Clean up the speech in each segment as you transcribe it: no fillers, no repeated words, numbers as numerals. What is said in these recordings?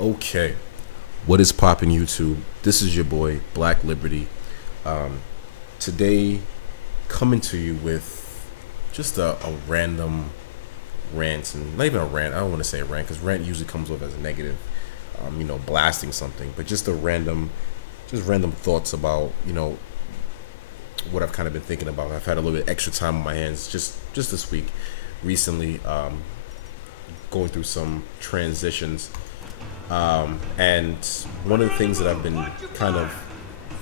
Okay, what is poppin' YouTube? This is your boy Black Liberty. Today, coming to you with just a random rant, and not even a rant. I don't want to say a rant because rant usually comes off as a negative, blasting something. But just random thoughts about what I've kind of been thinking about. I've had a little bit extra time on my hands just this week, recently, going through some transitions. And one of the things that I've been kind of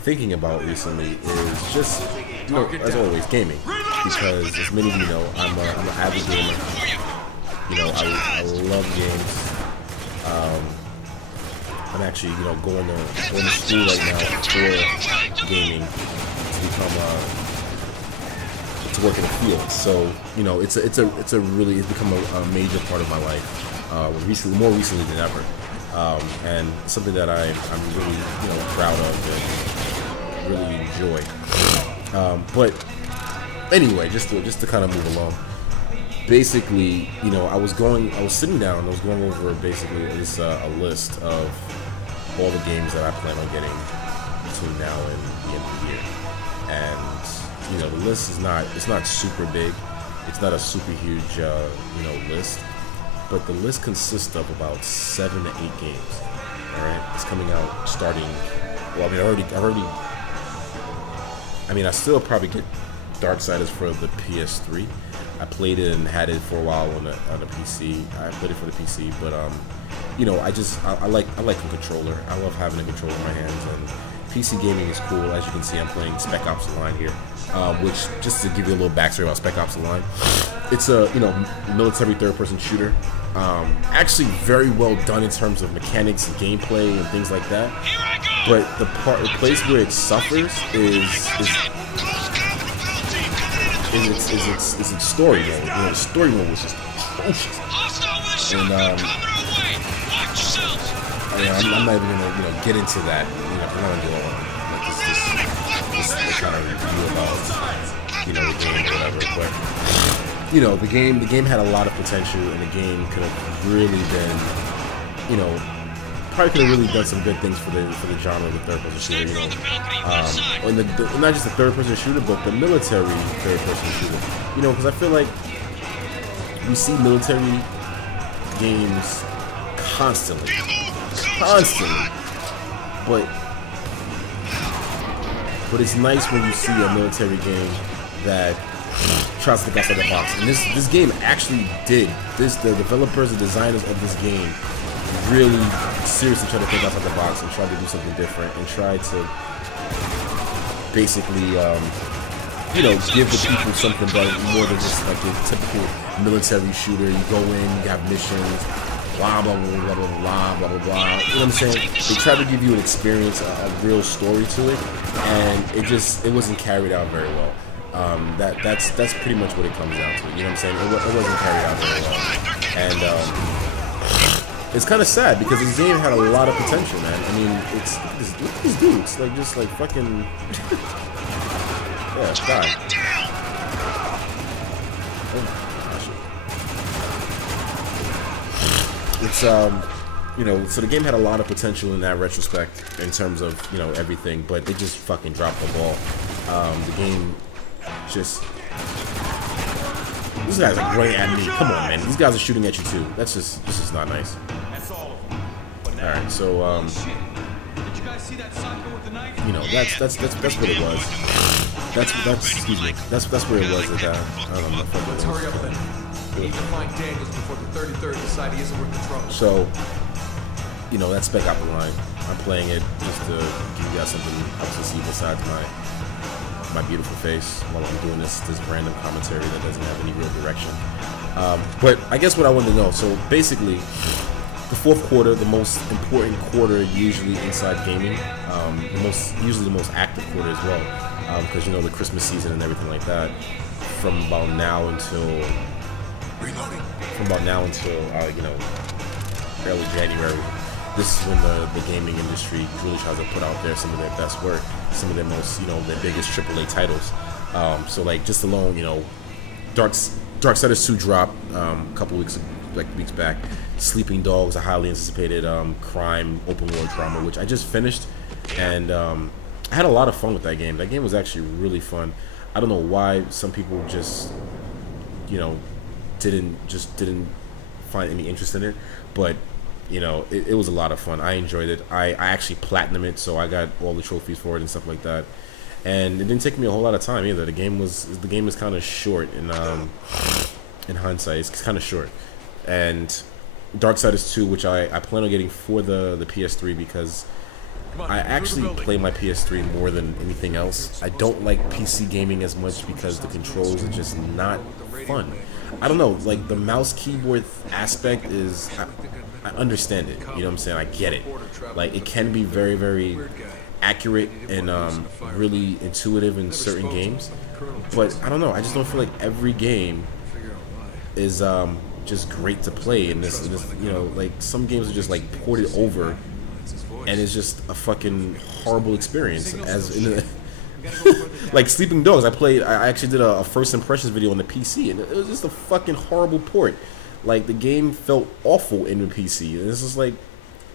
thinking about recently is just, as always, gaming. Because as many of you know, I'm an avid gamer. I love games. I'm actually, going to school right now for gaming to work in the field. So, it's become a major part of my life. More recently than ever. And something that I'm really proud of and really enjoy. But anyway, just to kind of move along. Basically, I was sitting down and I was going over basically a list of all the games that I plan on getting between now and the end of the year. And the list is not super big. It's not a super huge list. But the list consists of about 7 to 8 games. All right, it's coming out starting. Well, I still probably get Darksiders for the PS3. I played it and had it for a while on a PC. I played it for the PC, but I like a controller. I love having a controller in my hands, and PC gaming is cool. As you can see, I'm playing Spec Ops: The Line here, which, just to give you a little backstory about Spec Ops: The Line, it's a military third-person shooter. Actually very well done in terms of mechanics and gameplay and things like that. But the place where it suffers is its story mode. The story mode was just atrocious. And I'm not even gonna get into that. I want to do this kind of review about the game or whatever. But the game had a lot of potential, and the game could have really been, probably could have really done some good things for the genre of the third-person shooter, and not just the third-person shooter, but the military third-person shooter, because I feel like we see military games constantly, but it's nice when you see a military game that tries to think outside the box. And this game actually did. The developers and designers of this game really seriously tried to think outside the box and tried to do something different and tried to basically, give the people something better, more than just like a typical military shooter. You go in, you have missions, blah blah blah blah blah blah blah blah. You know what I'm saying? They tried to give you an experience, a real story to it, and it wasn't carried out very well. That's pretty much what it comes down to. You know what I'm saying? It wasn't carried out very well, and it's kind of sad because this game had a lot of potential, man. I mean, look at this dude. It's like just like fucking yeah, die. It's so the game had a lot of potential in that retrospect in terms of everything, but they just fucking dropped the ball. The game. Just these guys are running at me. Come on, man. These guys are shooting at you too. This is not nice. Alright, so that's what it was. Excuse me. That's where it was at that. I don't know if let's hurry up then. We need to find Daniels before the 33rd decide he isn't worth the trouble. So, that's Spec Ops: The Line. I'm playing it just to give you guys something else to see besides my beautiful face while I'm doing this random commentary that doesn't have any real direction. But I guess what I wanted to know, so basically, the fourth quarter, the most important quarter usually inside gaming, usually the most active quarter as well, because the Christmas season and everything like that, from about now until early January. This is when the gaming industry really tries to put out there some of their best work, some of their most, their biggest AAA titles. So like just alone, Darksiders 2 dropped a couple weeks like weeks back. Sleeping Dogs, a highly anticipated crime open world drama, which I just finished, and I had a lot of fun with that game. That game was actually really fun. I don't know why some people just, you know, didn't find any interest in it, but you know, it was a lot of fun. I enjoyed it. I actually platinumed it, so I got all the trophies for it and stuff like that. And it didn't take me a whole lot of time either. The game is kind of short in hindsight. It's kind of short. And Darksiders 2, which I plan on getting for the PS3 because I actually play my PS3 more than anything else. I don't like PC gaming as much because the controls are just not fun. I don't know, like the mouse keyboard aspect is, I understand it, you know what I'm saying? I get it. Like it can be very, very accurate and really intuitive in certain games, but I don't know, I just don't feel like every game is just great to play in this, you know, like some games are just like ported over and it's just a fucking horrible experience. As in a like Sleeping Dogs, I actually did a first impressions video on the PC, and it was just a fucking horrible port. Like the game felt awful in the PC, and this is like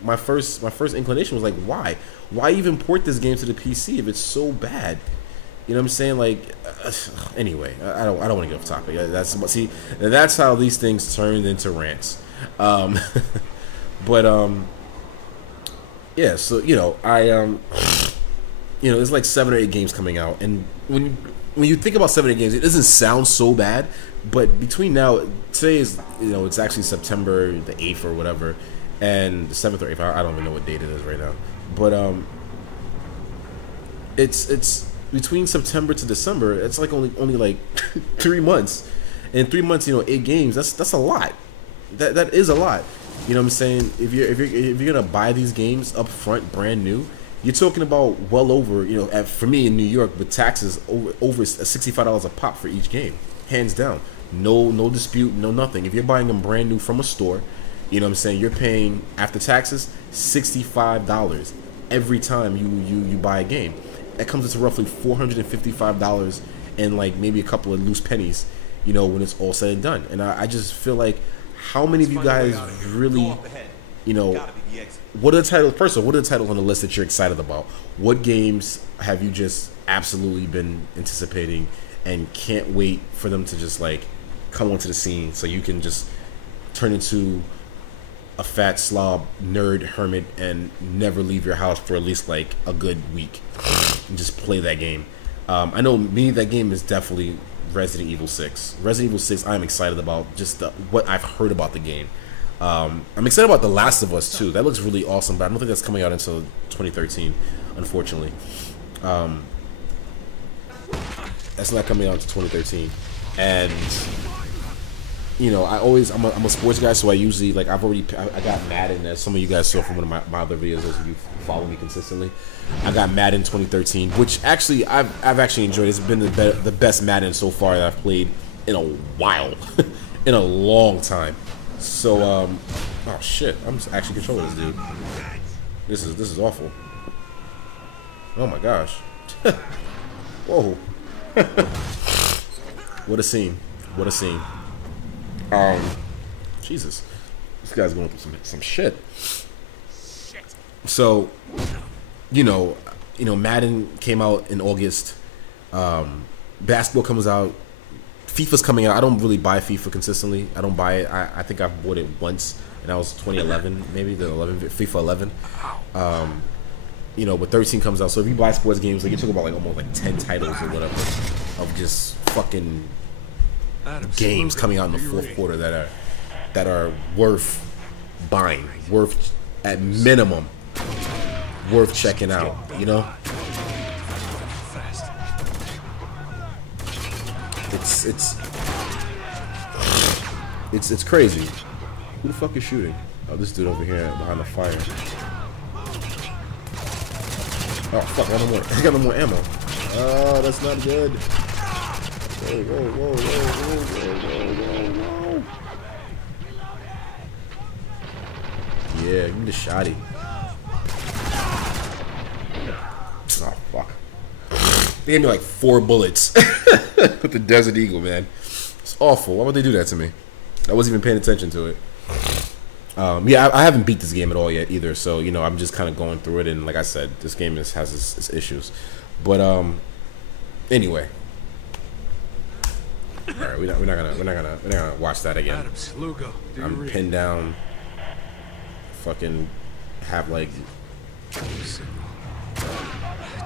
my first inclination was like, why even port this game to the PC if it's so bad? You know what I'm saying? Like, anyway, I don't want to get off topic. That's how these things turned into rants. But yeah. So you know, you know, there's like 7 or 8 games coming out, and when you think about 7 or 8 games, it doesn't sound so bad. But between now, today is, you know, it's actually September the 8th or whatever, and the 7th or 8th. I don't even know what date it is right now. But it's between September to December. It's like only like 3 months. And in 3 months, you know, 8 games. That's a lot. That is a lot. You know what I'm saying? If you're gonna buy these games up front, brand new, you're talking about well over, you know, for me in New York with taxes, over $65 a pop for each game, hands down. No dispute, no nothing. If you're buying them brand new from a store, you know what I'm saying, you're paying after taxes $65 every time you buy a game. That comes into roughly $455 and like maybe a couple of loose pennies, you know, when it's all said and done. And I just feel like, how many of you guys really, you know, what are the titles? First of all, what are the titles on the list that you're excited about? What games have you just absolutely been anticipating and can't wait for them to just like come onto the scene so you can just turn into a fat slob nerd hermit and never leave your house for at least like a good week and just play that game? I know me, that game is definitely Resident Evil 6. Resident Evil 6, I'm excited about just what I've heard about the game. I'm excited about The Last of Us too. That looks really awesome, but I don't think that's coming out until 2013, unfortunately. That's not coming out until 2013. And you know, I'm a sports guy, so I usually like I got Madden, as some of you guys saw from one of my other videos, those of you follow me consistently. I got Madden 2013, which actually I've actually enjoyed. It's been the best Madden so far that I've played in a while, in a long time. So oh shit, I'm actually controlling this dude. This is awful. Oh my gosh. Whoa. What a scene. What a scene. Jesus. This guy's going through some shit. So, you know, Madden came out in August. Basketball comes out. FIFA's coming out. I don't really buy FIFA consistently. I don't buy it. I think I've bought it once, and that was 2011, maybe FIFA 11. You know, but 13 comes out. So if you buy sports games, like you're talking about like almost like 10 titles or whatever of just fucking games coming out in the fourth quarter that are worth buying, worth at minimum, worth checking out. You know, it's crazy. Who the fuck is shooting? Oh, this dude over here behind the fire. Oh fuck! I got no more ammo. Oh, that's not good. Whoa, whoa, whoa, whoa, whoa, whoa, whoa, whoa. Yeah, give me the shotty. Oh fuck! They gave me like 4 bullets with the Desert Eagle, man. It's awful. Why would they do that to me? I wasn't even paying attention to it. Yeah, I haven't beat this game at all yet either, so you know I'm just kind of going through it, and like I said, this game has its issues, but anyway, all right, we're not gonna watch that again. Adams, Lugo, I'm pinned down, fucking have like. It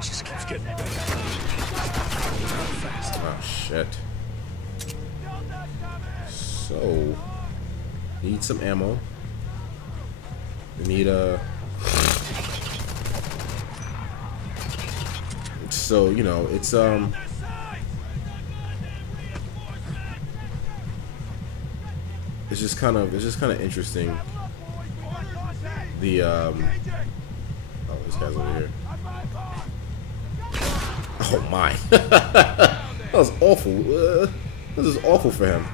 just keeps getting better. Fast. Oh shit. So need some ammo. We need so you know it's just kind of interesting. The oh, this guy's over here. Oh my. That was awful. This is awful for him.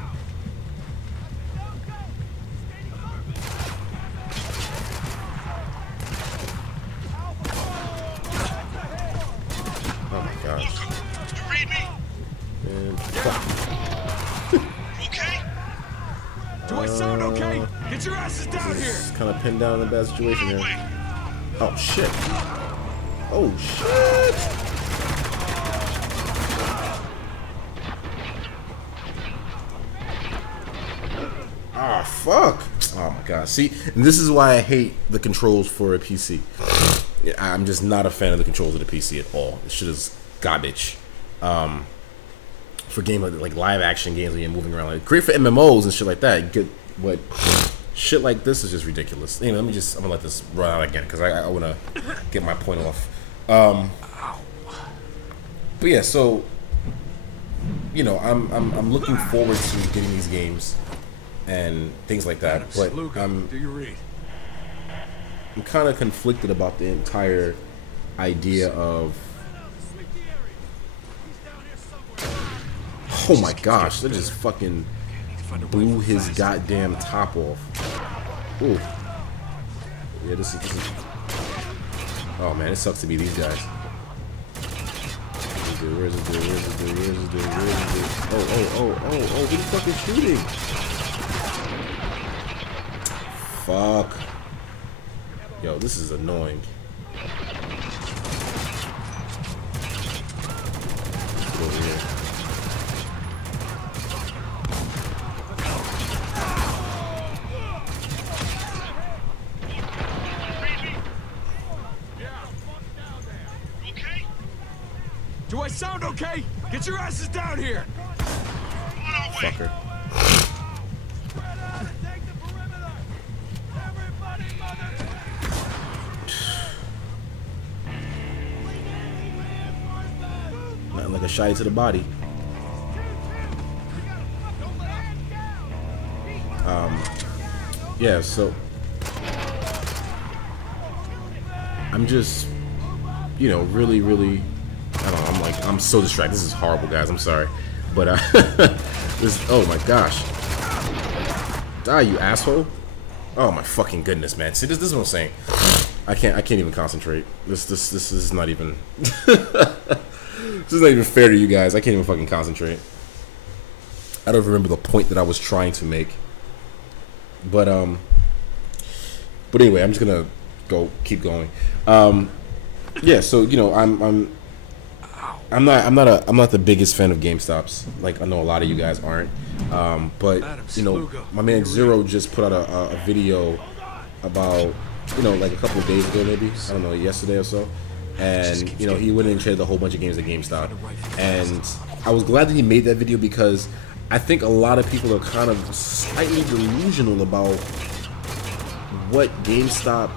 Oh my gosh. You read me? And fuck. Okay? Do I sound okay? Get your asses down here! This is kind of pinned down in a bad situation here. Oh shit. Oh shit. Ah, fuck. Oh my god. See, and this is why I hate the controls for a PC. I'm just not a fan of the controls of the PC at all. This shit is garbage. For game like live action games when you're moving around, like great for MMOs and shit like that. Good, but shit like this is just ridiculous. Anyway, I'm gonna let this run out again because I want to get my point off. But yeah, so you know, I'm looking forward to getting these games and things like that. Adams, But Lugo, I'm do you read? kind of conflicted about the entire idea of. Oh my gosh, that just fucking blew his goddamn top off. Ooh. Yeah, this is. Oh man, it sucks to be these guys. Where's the dude? Oh, he's fucking shooting. Fuck. Yo, this is annoying. Let's get over here. Do I sound okay? Get your asses down here! Fucker. Nothing like a shot to the body. Yeah, so I'm just, you know, really I don't know, I'm so distracted. This is horrible, guys. I'm sorry. But this, oh my gosh. Die, you asshole. Oh my fucking goodness, man. See, this is what I'm saying. I can't even concentrate. This is not even this is not even fair to you guys. I can't even fucking concentrate. I don't remember the point that I was trying to make. But anyway, I'm just gonna keep going. Yeah, so you know, I'm not the biggest fan of GameStops. Like I know a lot of you guys aren't. But you know, my man Zero just put out a video about, you know, like a couple of days ago, maybe, I don't know, yesterday or so, and you know, he went and traded a whole bunch of games at GameStop, and I was glad that he made that video because I think a lot of people are kind of slightly delusional about what GameStop,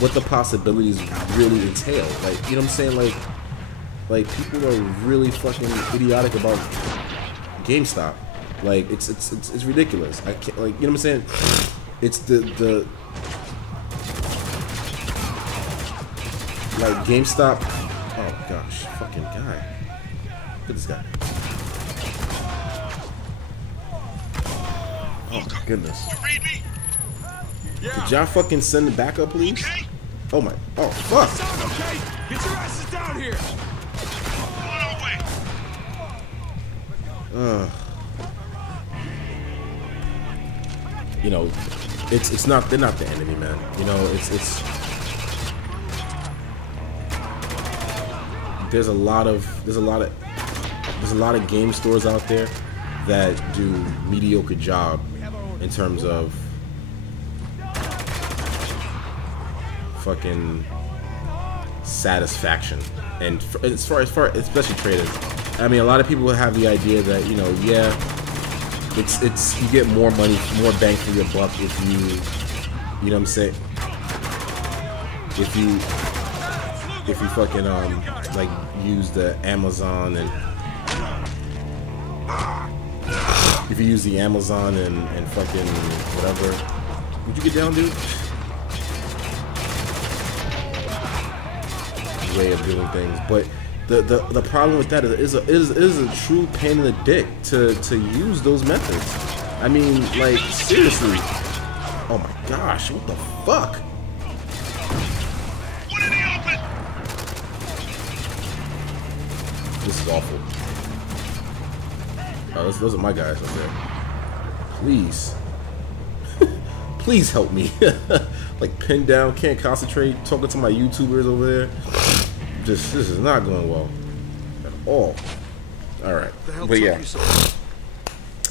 what the possibilities really entail. Like, you know what I'm saying? Like people are really fucking idiotic about GameStop. Like it's ridiculous. I can't, like, you know what I'm saying? It's the like GameStop. Oh gosh, fucking guy. Look at this guy. Oh my goodness. You read me? Could y'all fucking send it back up, please? Okay? Oh my. Oh fuck. Sound okay? Get your asses down here! On our way. You know, it's not, they're not the enemy, man. You know, it's there's a lot of game stores out there that do mediocre job in terms of fucking satisfaction, and as far especially traders. I mean, a lot of people have the idea that, you know, yeah, it's you get more money, more bang for your buck if you know what I'm saying, if you fucking like use the Amazon, and if you use the Amazon and fucking whatever. Would you get down, dude? Way of doing things, but the problem with that is a true pain in the dick to use those methods. I mean, like, seriously. Oh my gosh, what the fuck? One in the open. This is awful. Oh, those are my guys up there. Please. Please help me. Like, pinned down, can't concentrate, talking to my YouTubers over there. This is not going well at all. Alright. But yeah.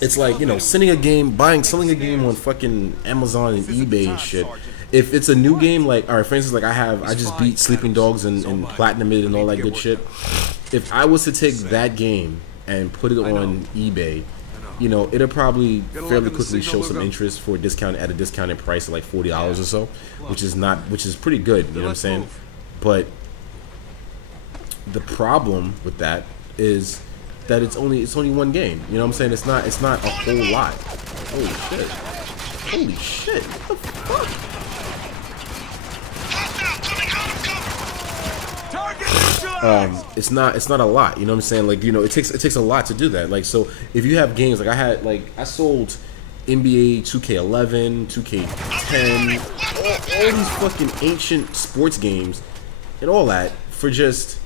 It's like, you know, selling a game on fucking Amazon and eBay and shit. If it's a new game, like, alright, for instance, like I just beat Sleeping Dogs and Platinum it and all that good shit. If I was to take that game and put it on eBay, you know, it'll probably fairly quickly show some interest for a discount at a discounted price of like $40 or so, which is pretty good, you know what I'm saying? But the problem with that is that it's only one game, you know what I'm saying? It's not a whole lot. Holy shit. Holy shit. What the fuck? It's not a lot, you know what I'm saying? Like, you know, it takes a lot to do that. Like, so if you have games, like I sold NBA 2K11, 2K10, all these fucking ancient sports games and all that for just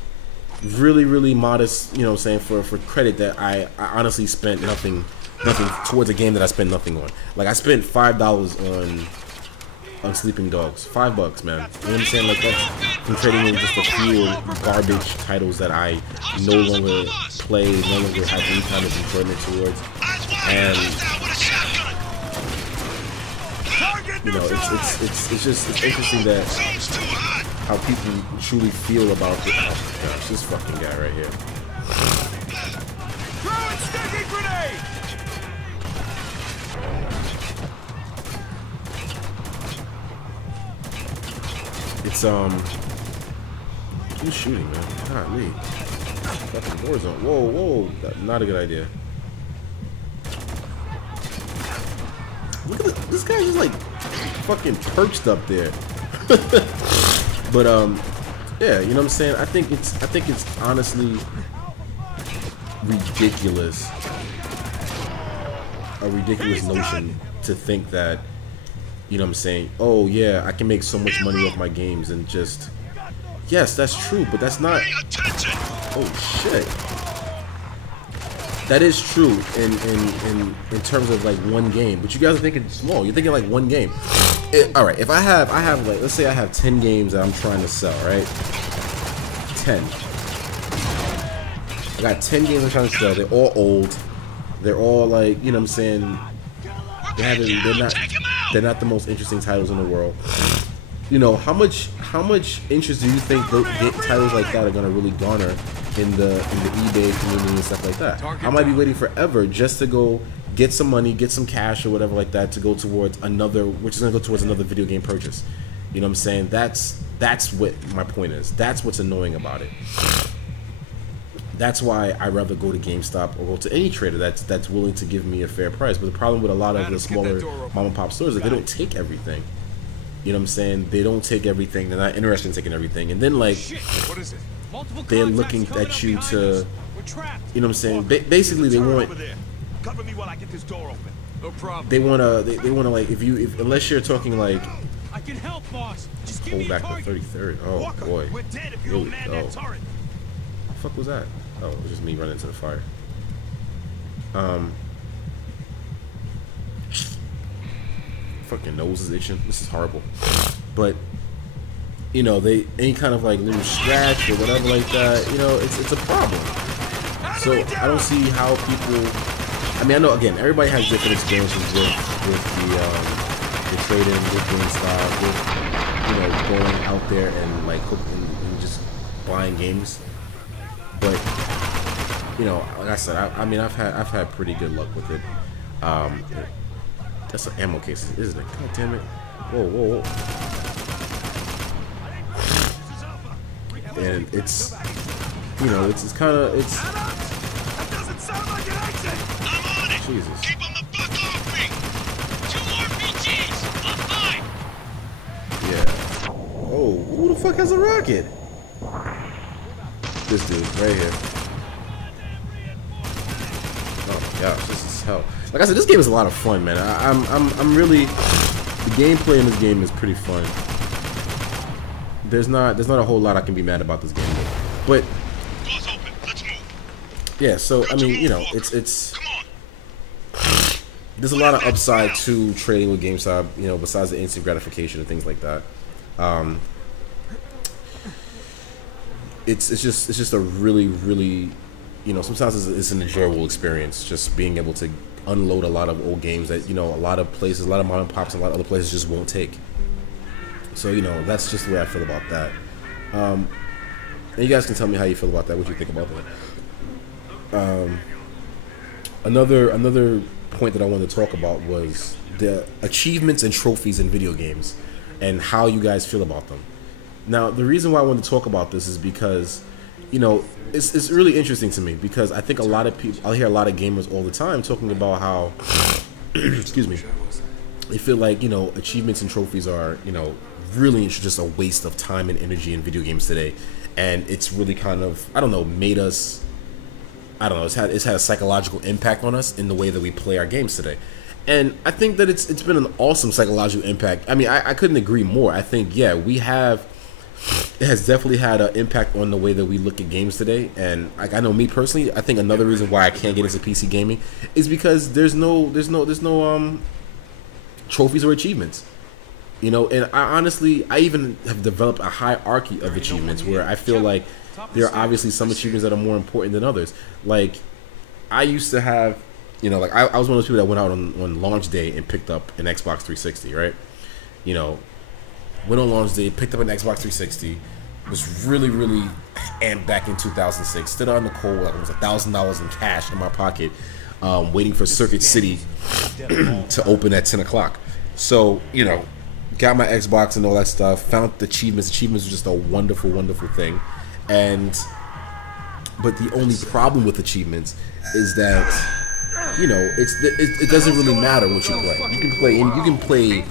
really, really modest, you know what I'm saying, for credit that I honestly spent nothing towards a game that I spent nothing on. Like, I spent $5 on Sleeping Dogs. $5, man. You know what I'm saying? Like, that's from trading in just a few garbage titles that I no longer play, no longer have any kind of enjoyment towards. And you know, it's interesting that how people truly feel about it. Oh gosh, this fucking guy right here. Throwing sticky grenade! It's who's shooting, man? Not me. Fucking doors on. Whoa, that's not a good idea. Look at this guy's just like fucking perched up there. But yeah, you know what I'm saying? I think it's honestly ridiculous. A ridiculous notion to think that, you know what I'm saying, oh yeah, I can make so much money off my games and just, yes, that's true, but that's not, oh shit. That is true in terms of like one game, but you guys are thinking small. You're thinking like one game. All right, if I have like, let's say I have 10 games that I'm trying to sell, right? 10. I got 10 games I'm trying to sell. They're all old. They're all like, you know what I'm saying, they're not the most interesting titles in the world. You know, how much interest do you think titles like that are gonna really garner in the eBay community and stuff like that? I might be waiting forever just to go get some money, get some cash or whatever like that to go towards another, which is gonna go towards another video game purchase. You know what I'm saying? That's what my point is. That's what's annoying about it. That's why I rather go to GameStop or go to any trader that's willing to give me a fair price. But the problem with a lot of the smaller mom and pop stores is that they don't take everything. You know what I'm saying? They don't take everything. They're not interested in taking everything. And then like, they're looking at you to, you know what I'm saying? Basically, they want. Cover me while I get this door open. No problem. They wanna like, unless you're talking like, I can help, boss. Just give pull me back a the 33rd. Oh boy. We're dead if you Here don't we man go. that turret. What the fuck was that? Oh, it was just me running into the fire. fucking nose is itching. This is horrible. But you know, any kind of like little scratch or whatever like that, you know, it's a problem. So I don't see how people. I mean, I know again, everybody has different experiences with the trading, with GameStop, with going out there and like and just buying games. But you know, like I said, I mean, I've had pretty good luck with it. That's an ammo case, isn't it? God damn it! Whoa. And it's, you know, it's kind of, That doesn't sound like an exit! I'm on it! Jesus. Keep him the fuck off me! 2 RPGs! On 5! Yeah. Oh, who the fuck has a rocket? This dude right here. Oh my gosh, this is hell. Like I said, this game is a lot of fun, man. I'm really, the gameplay in this game is pretty fun. There's not a whole lot I can be mad about this game, but Doors open. Let's move. yeah. So I mean, you know, it's Come on. there's a lot of upside to trading with GameStop, you know, besides the instant gratification and things like that. It's just a really, you know, sometimes it's an enjoyable experience just being able to unload a lot of old games that, you know, a lot of places, a lot of mom and pops and a lot of other places just won't take. So, you know, that's just the way I feel about that. And you guys can tell me how you feel about that, what you think about that. Another point that I wanted to talk about was the achievements and trophies in video games and how you guys feel about them. Now, the reason why I wanted to talk about this is because, you know, it's really interesting to me because I think a lot of people, I hear a lot of gamers all the time talking about how, excuse me, they feel like, you know, achievements and trophies are, you know, really just a waste of time and energy in video games today. And it's really kind of, I don't know, made us, I don't know, it's had a psychological impact on us in the way that we play our games today. And I think that it's been an awesome psychological impact. I mean, I couldn't agree more. I think, yeah, it has definitely had an impact on the way that we look at games today. And like, I know me personally, I think another reason why I can't get into PC gaming is because there's no trophies or achievements. You know, and I even have developed a hierarchy of achievements where I feel like there are obviously some achievements that are more important than others. Like, I used to have, you know, like I was one of those people that went out on launch day and picked up an Xbox 360, right? You know, went on launch day, picked up an Xbox 360, was really amped back in 2006, stood out in the cold, like it was $1,000 in cash in my pocket, waiting for Circuit City to open at 10 o'clock. So, you know, got my Xbox and all that stuff, found the achievements. Achievements were just a wonderful thing. But the only problem with achievements is that, you know, it doesn't really matter what you play. You can play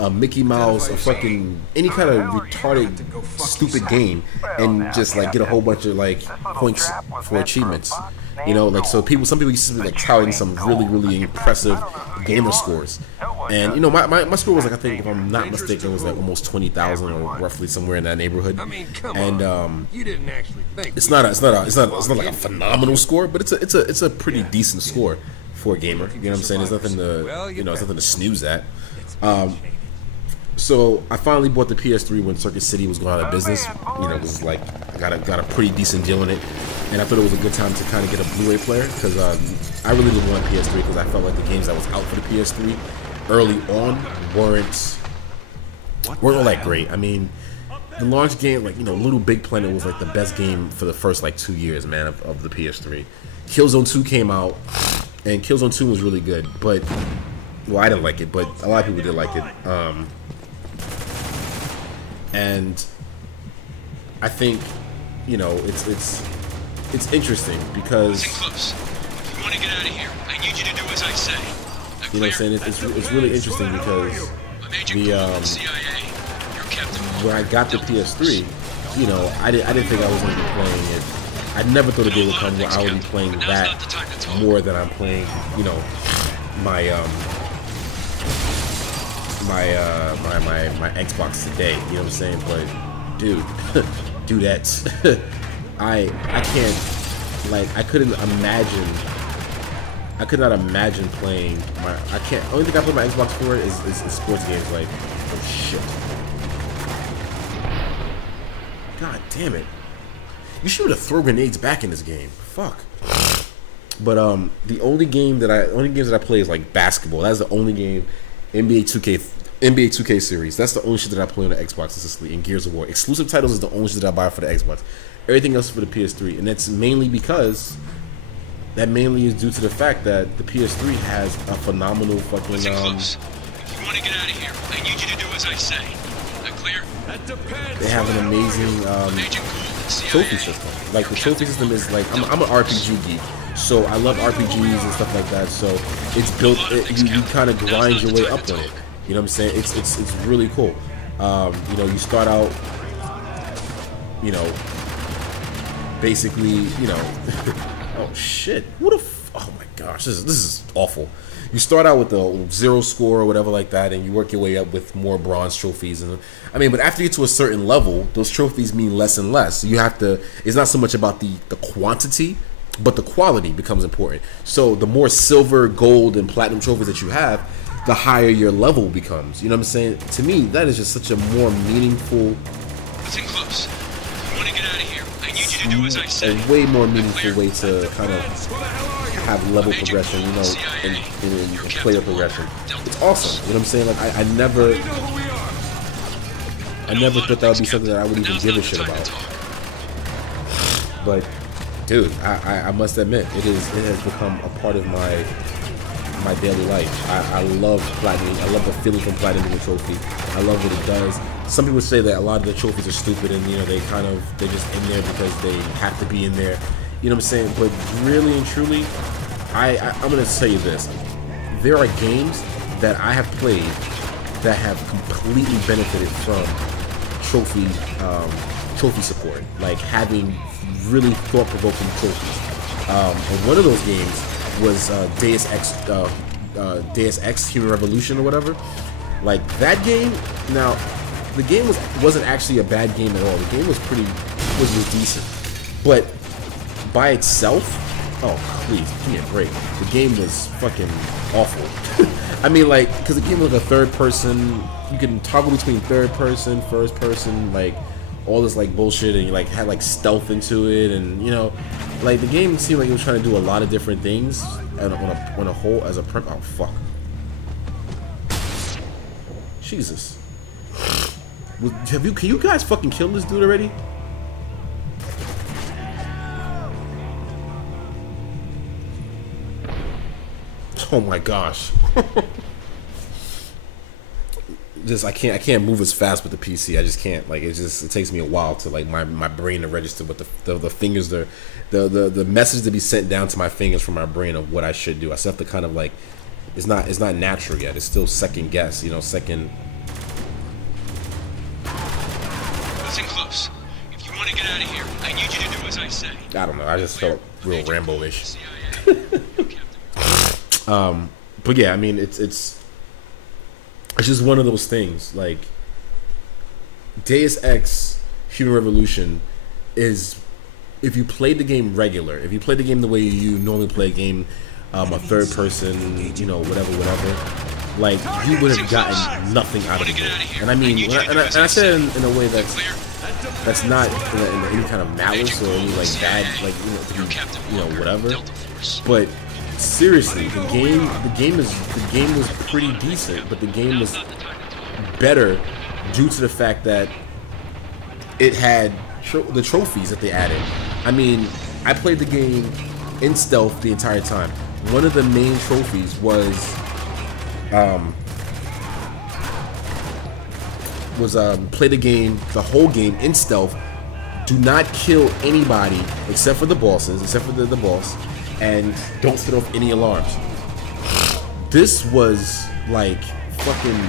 a Mickey Mouse, a fucking any kind of retarded, stupid game, and just like get a whole bunch of like points for achievements. You know, like some people used to be like touting some really impressive gamer scores. And you know, my score was like, I think if I'm not mistaken, it was like almost 20,000 or roughly somewhere in that neighborhood. And You didn't actually think. it's not like a phenomenal score, but it's a pretty decent score for a gamer. You know what I'm saying? There's nothing to, you know, there's nothing to snooze at. So I finally bought the PS3 when Circuit City was going out of business. You know, it was like I got a pretty decent deal on it, and I thought it was a good time to kind of get a Blu-ray player because I really didn't want PS3 because I felt like the games that was out for the PS3 early on weren't all that great. I mean, the launch game, like, you know, Little Big Planet was like the best game for the first like 2 years, man, of the PS3. Killzone 2 came out, and Killzone 2 was really good, but well, I didn't like it, but a lot of people did like it. And I think, you know, it's interesting because, Listen close. If you want to get out of here, I need you to do as I say. you know what I'm saying, it's really interesting because when I got the PS3, you know, I didn't think I was going to be playing it. I never thought a day would come where I would be playing that more than I'm playing, you know, my Xbox today. You know what I'm saying? But dude, dudettes, I can't, like, I couldn't imagine I could not imagine playing my. I can't. Only thing I play my Xbox for is sports games. Like, oh shit! God damn it! You should have thrown grenades back in this game. Fuck. But the only games that I play is like basketball. That's the only game. NBA 2K series. That's the only shit that I play on the Xbox consistently. And Gears of War. Exclusive titles is the only shit that I buy for the Xbox. Everything else is for the PS3, and that's mainly because. That mainly is due to the fact that the PS3 has a phenomenal fucking. Listen close. If you want to get out of here, I need you to do as I say. That clear? That depends. They have an amazing Agent Gould, CIA. trophy system. Like the trophy system is like I'm an RPG geek, so I love RPGs and stuff like that. So it's built. You kind of grind your way up on it. You know what I'm saying? It's really cool. You know, you start out. You know, basically, you know. Oh shit! What a oh my gosh! This is awful. You start out with the 0 score or whatever like that, and you work your way up with more bronze trophies. And I mean, but after you get to a certain level, those trophies mean less and less. So you have to. It's not so much about the quantity, but the quality becomes important. So the more silver, gold, and platinum trophies that you have, the higher your level becomes. You know what I'm saying? To me, that is just such a more meaningful. Listen close. If you want to get out of here, I need you to do as I say. A way more meaningful way to kind of have level progression, you know, and player progression. It's awesome. You know what I'm saying? Like I never thought that would be something that I would even give a shit about. But dude, I must admit, it has become a part of my daily life. I love platinum. I love the feeling from platinum a trophy. I love what it does. Some people say that a lot of the trophies are stupid and, you know, they're just in there because they have to be in there. You know what I'm saying? But really and truly, I'm gonna tell you this. There are games that I have played that have completely benefited from trophy support, like having really thought-provoking trophies. And one of those games was Deus Ex Human Revolution or whatever. Like that game. Now, the game wasn't actually a bad game at all. The game was just decent, but by itself, oh please give me a break. The game was fucking awful. I mean, like, because the game was like a third person. You can toggle between third person, first person, like all this like bullshit, and you like had like stealth into it, and you know, like the game seemed like it was trying to do a lot of different things and on a whole as a prep. Oh fuck, Jesus. Can you guys fucking kill this dude already? Oh my gosh. I can't move as fast with the PC. I just can't. Like it takes me a while to like my brain to register what the fingers the message to be sent down to my fingers from my brain of what I should do. I still have to kind of like it's not natural yet. It's still second guess, you know, second. Listen close. If you want to get out of here, I need you to do as I say. I don't know. I just felt real Rambo-ish. But yeah, I mean, it's just one of those things. Like Deus Ex Human Revolution is, if you played the game regular, if you played the game the way you normally play a game, a third person, you know, whatever, like you would have gotten nothing out of the game. And I mean, and I said it in a way that's not in any kind of malice or any like bad, like you know, whatever. But seriously, the game was pretty decent, but the game was better due to the fact that it had the trophies that they added. I mean, I played the game in stealth the entire time. One of the main trophies was play the whole game in stealth. Do not kill anybody except for the bosses, except for the boss, and don't set off any alarms. This was like fucking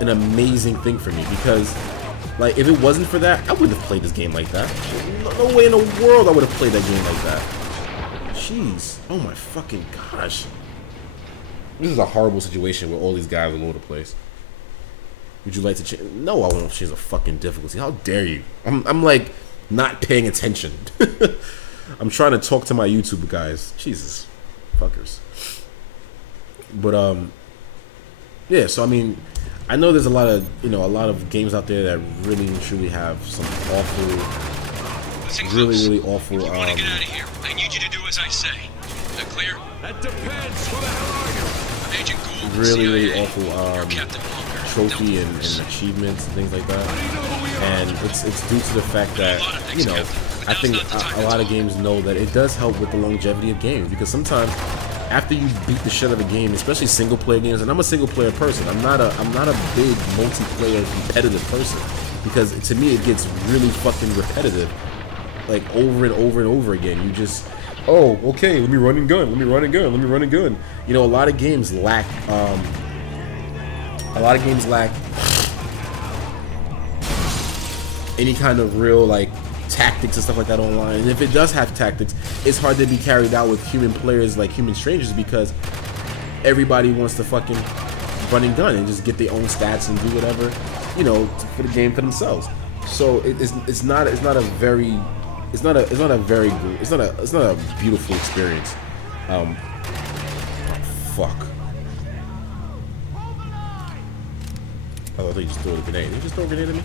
an amazing thing for me, because like if it wasn't for that, I wouldn't have played this game like that. No way in the world I would have played that game like that. Jeez, oh my fucking gosh. This is a horrible situation where all these guys are all over the place. Would you like to change? No, I won't change the fucking difficulty. How dare you? I'm like not paying attention. I'm trying to talk to my YouTube guys. Jesus. fuckers. But yeah. So I mean, I know there's a lot of a lot of games out there that really and truly have some awful, really awful. If you want to get out of here, I need you to do as I say. That clear? That depends. Who the hell are you? I'm Agent Gould, Really CIA. awful You're Captain Walker. trophy and achievements and things like that. And it's due to the fact that I think a lot of games know that it does help with the longevity of games, because sometimes after you beat the shit out of a game, especially single player games, and I'm a single player person, I'm not a big multiplayer competitive person, because to me it gets really fucking repetitive, like over and over and over again. You just, oh, okay, let me run and gun, let me run and gun, let me run and gun. A lot of games lack any kind of real like tactics and stuff like that online. And if it does have tactics, it's hard to be carried out with human players, like human strangers, because everybody wants to fucking run and gun and just get their own stats and do whatever, for the game for themselves. So it's not a beautiful experience. Fuck. Oh, I thought you just threw a grenade. Did you just throw a grenade at me?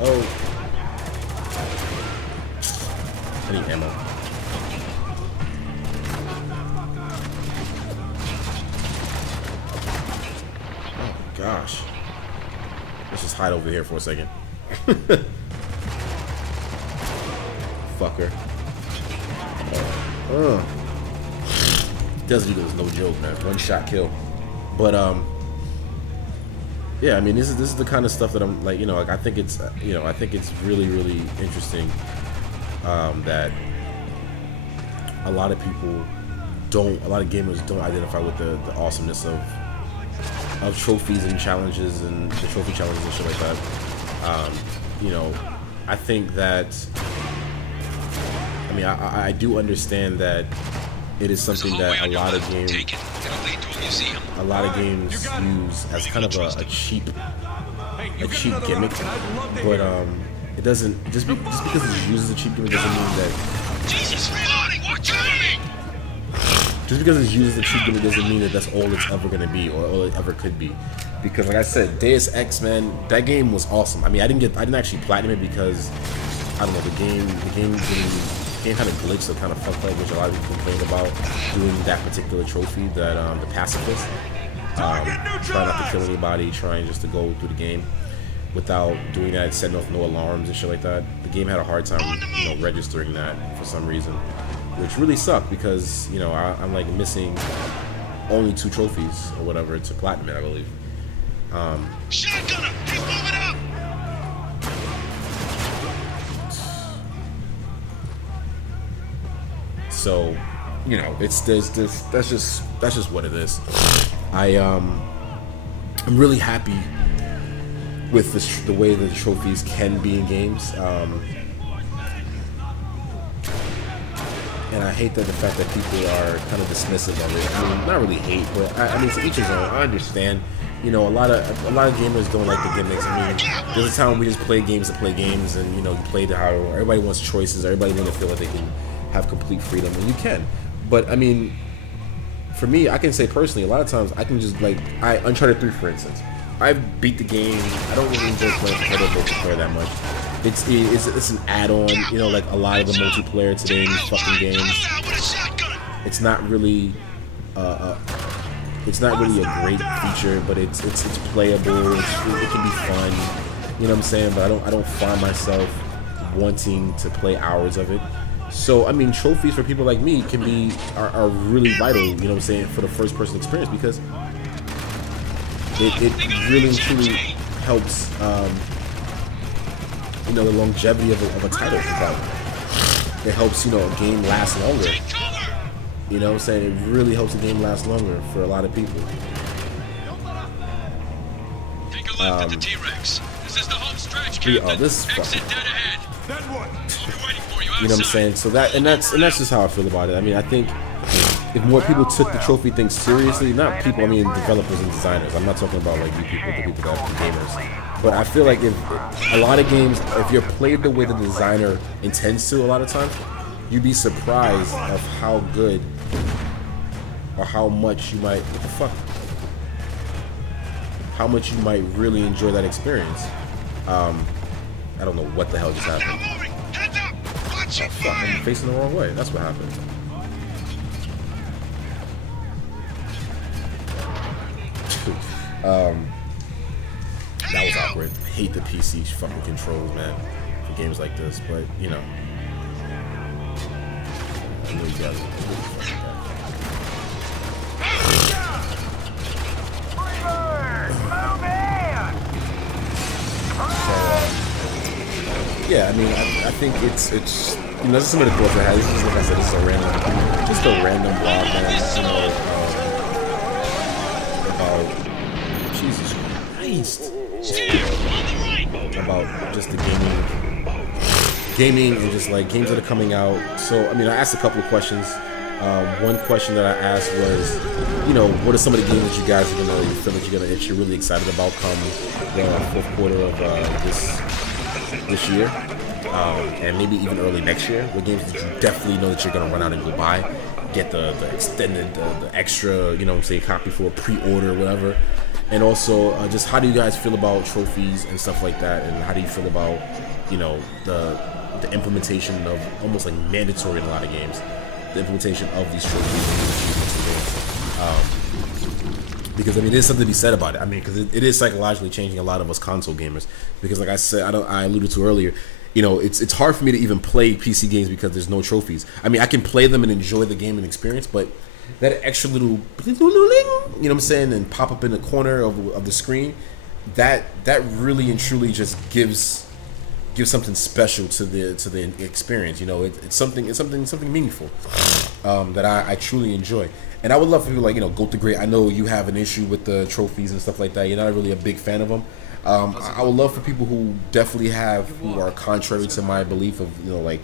Oh. I need ammo. Oh, gosh. Let's just hide over here for a second. Fucker. Desert Eagle is no joke, man. One shot kill. But, yeah, I mean, this is the kind of stuff that I'm like, I think it's, I think it's really interesting that a lot of people a lot of gamers don't identify with the awesomeness of trophies and challenges and the trophy challenges and shit like that. I think that, I mean, I do understand that it is something that a lot of games use as kind of a cheap gimmick, but it doesn't just because it uses a cheap gimmick doesn't mean that just because it uses a cheap gimmick doesn't mean that that's all it's ever gonna be or all it ever could be. Because like I said, Deus Ex, man, that game was awesome. I mean, I didn't actually platinum it because I don't know, the game kind of glitched or kind of fucked up, which a lot of people complained about doing that particular trophy, that the pacifist, trying not to kill anybody, trying just to go through the game without doing that, setting off no alarms and shit like that. The game had a hard time, registering that for some reason, which really sucked because I'm like missing only 2 trophies or whatever to platinum it, I believe. Shotgunner, keep moving up. So, it's that's just what it is. I'm really happy with the way that the trophies can be in games. And I hate that the fact that people are kind of dismissive of it. I mean, not really hate, but I mean, to each his own. I understand. A lot of gamers don't like the gimmicks. I mean, there's a time when we just play games to play games, and you play the how everybody wants choices. Everybody wants to feel like they can have complete freedom, and you can. But I mean, for me, I can say personally, a lot of times I can just Uncharted 3, for instance. I've beat the game. I don't really enjoy playing competitive multiplayer that much. It's an add-on, like a lot of the multiplayer today in these fucking games. It's not really a great feature, but it's playable. It can be fun. You know what I'm saying? But I don't find myself wanting to play hours of it. So I mean, trophies for people like me are really vital. You know what I'm saying, for the first person experience, because it really and truly helps. The longevity of a title. It helps a game last longer. You know what I'm saying? It really helps the game last longer for a lot of people. Take a left at the T-Rex. This is the home stretch, Captain. Oh, this is Exit fucking. dead ahead. Then what? I'll be waiting for you outside. You know what I'm saying? So that's just how I feel about it. I mean, I think if more people took the trophy thing seriously, not people, I mean developers and designers. I'm not talking about like you people, the people that are gamers. But I feel like if a lot of games, if you're played the way the designer intends to, a lot of times, you'd be surprised of how good or how much you might, what the fuck? How much you might really enjoy that experience. I don't know what the hell just happened. Oh, fuck, I'm facing the wrong way. That's what happened. That was awkward. I hate the PC fucking controls, man, for games like this. But you know, I know you guys are really fucking yeah, I mean, I think it's you know, this is some of the thoughts I had. This is, like I said, this is a random blog, man. You know, about Jesus Christ. About just the gaming and just like games that are coming out. So I mean, I asked a couple of questions. One question that I asked was, you know, what are some of the games that you guys are gonna feel that that you're really excited about come the fourth quarter of this year, and maybe even early next year? What games that you definitely know that you're gonna run out and go buy, get the extended, the extra, you know what I'm saying, copy for a pre-order or whatever. And also, just how do you guys feel about trophies and stuff like that? And how do you feel about, you know, the implementation of almost like mandatory in a lot of games, the implementation of these trophies and because I mean, there's something to be said about it. I mean, because it is psychologically changing a lot of us console gamers. Because like I said, I alluded to earlier, you know, it's hard for me to even play PC games because there's no trophies. I mean, I can play them and enjoy the game and experience, but that extra little, you know what I'm saying, and pop up in the corner of the screen, that really and truly just gives something special to the experience. You know, it's something meaningful that I truly enjoy. And I would love for people like, you know, Goat the Great. I know you have an issue with the trophies and stuff like that. You're not really a big fan of them. I would love for people who definitely who are contrary to my belief of, you know, like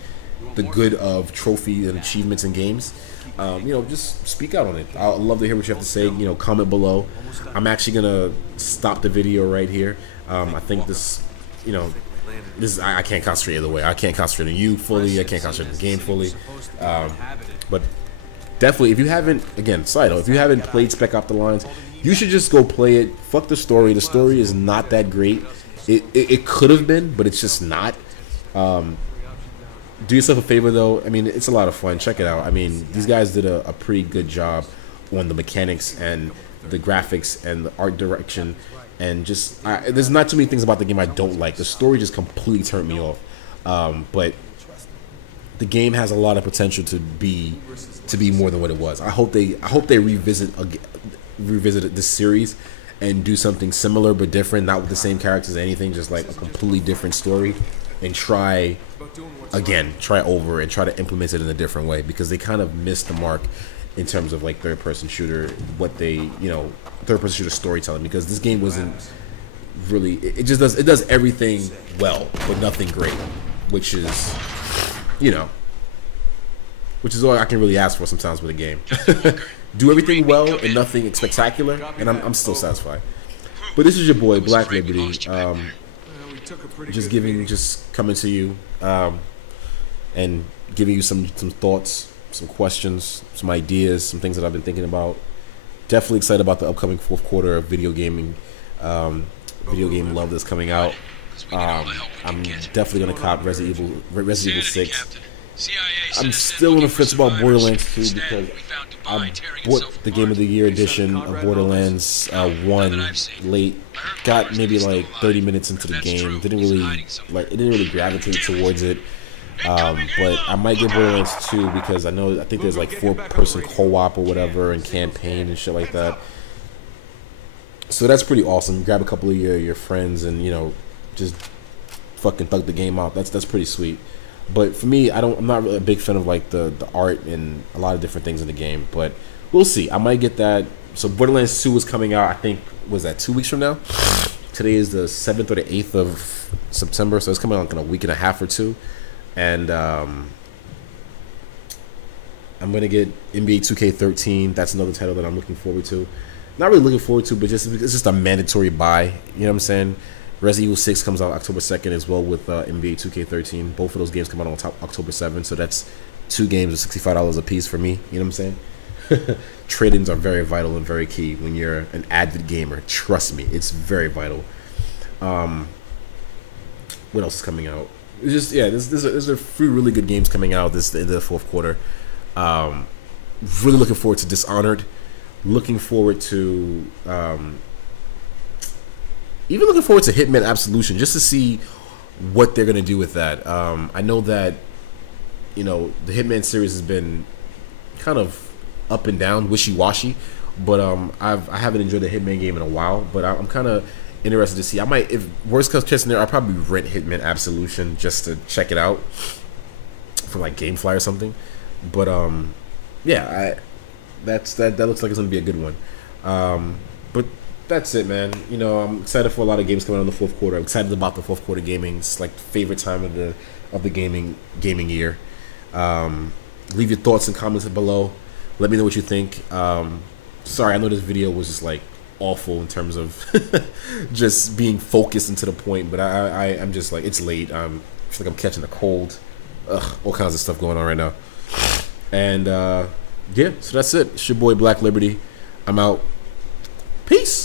the good of trophy and achievements in games. You know, just speak out on it. I'd love to hear what you have to say. You know, comment below. I'm actually gonna stop the video right here. I think this, you know, I can't concentrate either way. I can't concentrate on you fully. I can't concentrate on the game fully. But definitely, if you haven't, again, side note, if you haven't played Spec Ops: The Lines, you should just go play it. Fuck the story. The story is not that great. It could have been, but it's just not. Do yourself a favor though. I mean, it's a lot of fun. Check it out. I mean, these guys did a pretty good job on the mechanics and the graphics and the art direction, and just there's not too many things about the game I don't like. The story just completely turned me off, but the game has a lot of potential to be more than what it was. I hope they revisit this series and do something similar but different, not with the same characters or anything, just like a completely different story, and try over and try to implement it in a different way, because they kind of missed the mark in terms of like third-person shooter, third-person shooter storytelling, because this game wasn't really, it does everything well but nothing great, which is, you know, which is all I can really ask for sometimes with a game. Do everything well and nothing spectacular, and I'm still satisfied. But this is your boy Black Liberty, just coming to you and giving you some thoughts, some questions, some ideas, some things that I've been thinking about. Definitely excited about the upcoming fourth quarter of video gaming, video game love that's coming out. I'm definitely gonna cop Resident Evil 6. I'm still on the fence about Borderlands 2 because I bought the Game of the Year edition of Borderlands 1 late. Got maybe like 30 minutes into the game. Didn't really gravitate towards it. But I might get Borderlands 2 because I think there's like 4-person co-op or whatever, and campaign and shit like that. So that's pretty awesome. Grab a couple of your friends and, you know, just fucking thug the game out. That's pretty sweet. But for me, I'm not really a big fan of like the art and a lot of different things in the game. But we'll see. I might get that. So Borderlands 2 is coming out, I think, was that 2 weeks from now? Today is the 7th or the 8th of September, so it's coming out in a week and a half or two. And I'm gonna get NBA 2K13. That's another title that I'm looking forward to. Not really looking forward to, but it's just a mandatory buy. You know what I'm saying? Resident Evil 6 comes out October 2nd as well with NBA 2K13. Both of those games come out on October 7th, so that's 2 games of $65 a piece for me. You know what I'm saying? Trade-ins are very vital and very key when you're an avid gamer. Trust me, it's very vital. What else is coming out? It's just, yeah, there's a few really good games coming out this in the fourth quarter. Really looking forward to Dishonored. Looking forward to even looking forward to Hitman Absolution, just to see what they're gonna do with that. I know that, you know, the Hitman series has been kind of up and down, wishy-washy, but I haven't enjoyed the Hitman game in a while. But I'm kind of interested to see. I might, if worst comes to there, I'll probably rent Hitman Absolution just to check it out from like GameFly or something. But yeah, that looks like it's gonna be a good one. But that's it, man. You know, I'm excited for a lot of games coming out in the fourth quarter. I'm excited about the fourth quarter gaming. It's like the favorite time of the gaming year. Leave your thoughts and comments below. Let me know what you think. Sorry, I know this video was just like awful in terms of just being focused and to the point, but I'm just like, it's late. I feel like I'm catching a cold. Ugh, all kinds of stuff going on right now. And yeah, so that's it. It's your boy Black Liberty. I'm out. Peace.